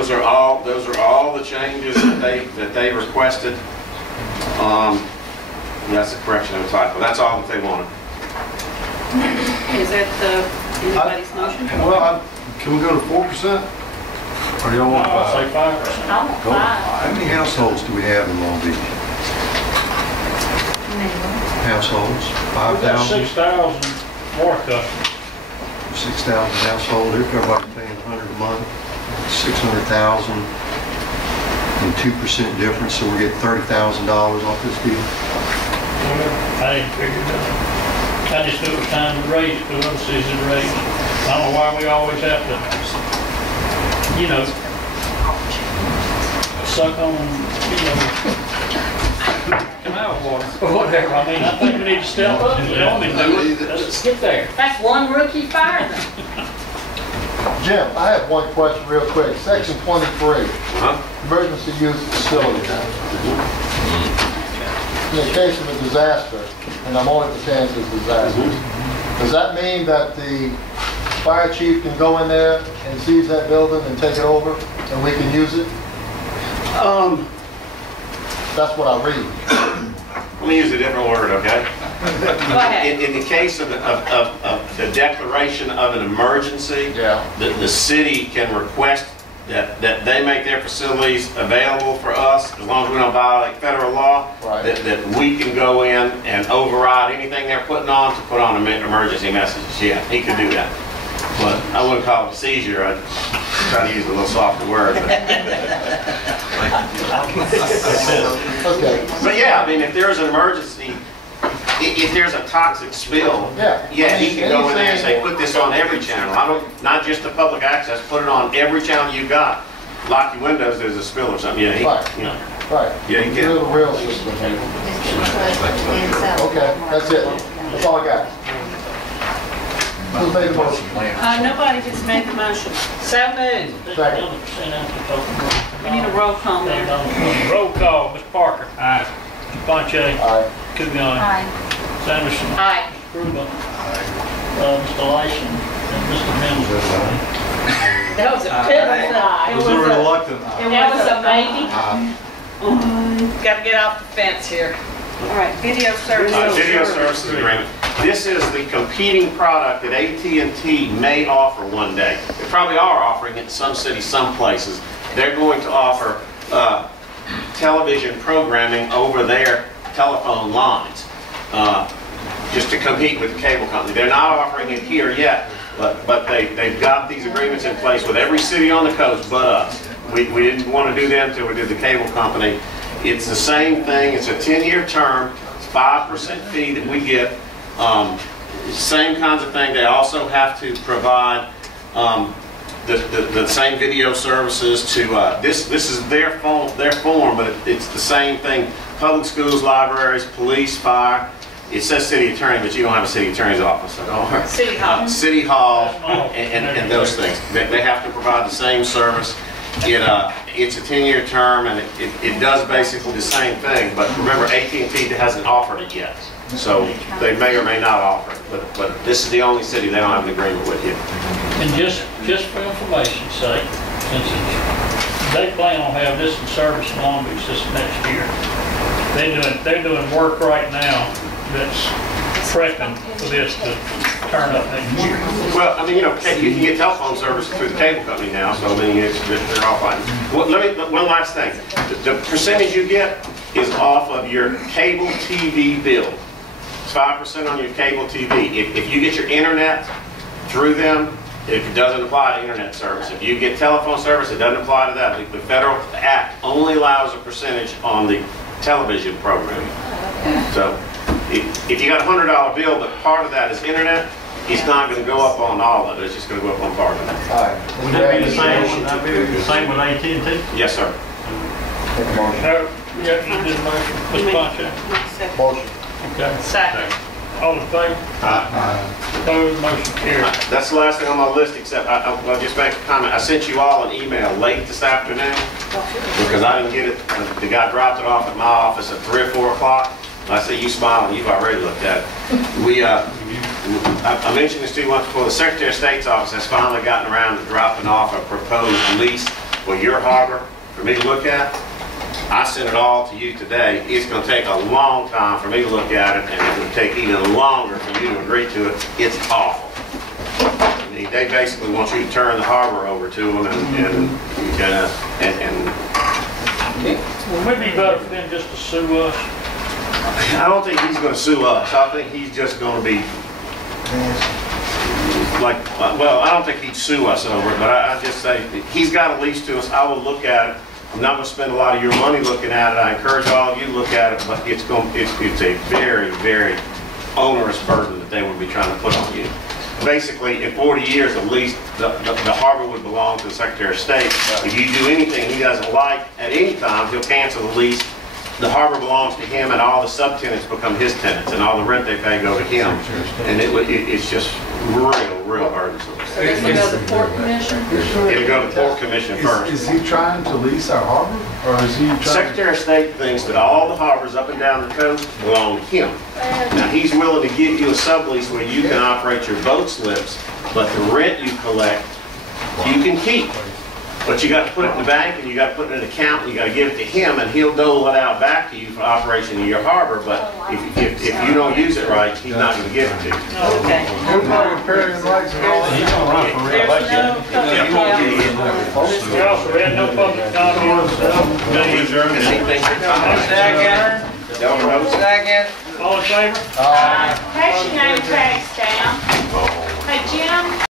those are all the changes that they requested. That's a correction of a typo. That's all that they wanted. Is that anybody's motion? Well, can we go to 4%? Or do y'all want 5? Say 5%. I want 5. How many households do we have in Long Beach? Households? We got 5,000? 6,000 more customers. 6,000 households. If everybody's paying $100 a month, 600,000 and 2% difference, so we're getting $30,000 off this deal. I didn't figure that. I just knew it was time to raise it, because other cities had raised it. I don't know why we always have to, you know, suck on, you know, canal water or whatever. I mean, I think we need to step up and help him do it. Let's get there. That's one rookie fireman. Jim, I have one question real quick. Section 23, emergency use facility. In the case of a disaster, and I'm only pertaining to disasters, does that mean that the fire chief can go in there and seize that building and take it over, and we can use it? That's what I read. Let me use a different word, okay? Go ahead. In the case of the declaration of an emergency, the city can request that they make their facilities available for us, as long as we don't violate federal law, that we can go in and override anything they're putting on to put on emergency messages. Yeah, he could do that. But I wouldn't call it a seizure. I'd try to use a little softer word. Okay. But yeah, I mean, if there's an emergency, if there's a toxic spill, yeah, he can go in there and say, put this on every channel. Not just the public access, put it on every channel you got. Lock your windows, there's a spill or something. Yeah, Right. Yeah, you can. Real system. Okay, that's it. That's all I got. Who made the motion? Nobody has made the motion. So moved. Second. We need a roll call there. Roll call, Mr. Parker. Aye. Mr. Ponche. Aye. Coogan. Aye. Sanderson. Aye. Gruber. Mr. Lyson. And Mr. Mills. That was a pitiful eye. It was a reluctant. That was a maybe. Got to get off the fence here. All right, video services. Video services agreement. This is the competing product that AT&T may offer one day. They probably are offering it in some cities, some places. They're going to offer television programming over their telephone lines, just to compete with the cable company. They're not offering it here yet, but they've got these agreements in place with every city on the coast but us. We didn't want to do them until we did the cable company. It's the same thing. It's a 10-year term. It's 5% fee that we get. Same kinds of thing. They also have to provide the same video services to this is their form, but it's the same thing. Public schools, libraries, police, fire. It says city attorney, but you don't have a city attorney's office. So don't worry. City Hall. City Hall and those things. They have to provide the same service. It's a 10-year term, and it does basically the same thing. But remember, AT&T hasn't offered it yet, so they may or may not offer it. But this is the only city they don't have an agreement with yet. And just for information's sake, since they plan on having this in service in Long Beach this next year, they're doing work right now that's prepping for this to turn up next year. Well, I mean, you can get telephone service through the cable company now, so I mean, they're all fine. Well, one last thing. The percentage you get is off of your cable TV bill. It's 5% on your cable TV. If you get your internet through them, it doesn't apply to internet service. If you get telephone service, it doesn't apply to that. The federal act only allows a percentage on the television program. So if you got a $100 bill, but part of that is internet, it's not going to go up on all of it. It's just going to go up on part of it. All right. Would that be the same? Would that be the same with AT&T? Yes, sir. Yeah, you did a motion, Mr. Ponche. Motion. Okay. Second. All in favor? Opposed, motion carries. That's the last thing on my list, except I'll just make a comment. I sent you all an email late this afternoon because I didn't get it. The guy dropped it off at my office at 3 or 4 o'clock. I see you smiling. You've already looked at it. I mentioned this to you once before. The Secretary of State's office has finally gotten around to dropping off a proposed lease for your harbor, for me to look at. I sent it all to you today. It's gonna take a long time for me to look at it, and it will take even longer for you to agree to it. It's awful. I mean, they basically want you to turn the harbor over to them and Would it be better for them just to sue us? I don't think he's gonna sue us. I think he's just gonna be like, well, I don't think he'd sue us over it, but I just say, he's got a lease to us. I will look at it. I'm not gonna spend a lot of your money looking at it. I encourage all of you to look at it, but it's a very, very onerous burden that they would be trying to put on you. Basically, in 40 years at least, the harbor would belong to the Secretary of State. If you do anything he doesn't like at any time, he'll cancel the lease. The harbor belongs to him, and all the subtenants become his tenants, and all the rent they pay go to him. And it's just real burdensome. So this will go to the Port Commission? It'll go to the Port Commission first. Is he trying to lease our harbor, or is he trying? Secretary of State thinks that all the harbors up and down the coast belong to him. Now, he's willing to give you a sublease where you can operate your boat slips, but the rent you collect, you can keep. But you got to put it in the bank, and you got to put it in an account, and you got to give it to him, and he'll dole it out back to you for operation of your harbor. But if you don't use it right, he's not going to give it to you. Okay. What about riparian rights and all He's that? gonna run for There's reelection. no public We also had no public comments. And he thinks it's fine. Don't know. Second. All in favor? Has your name tags down? Hey, Jim?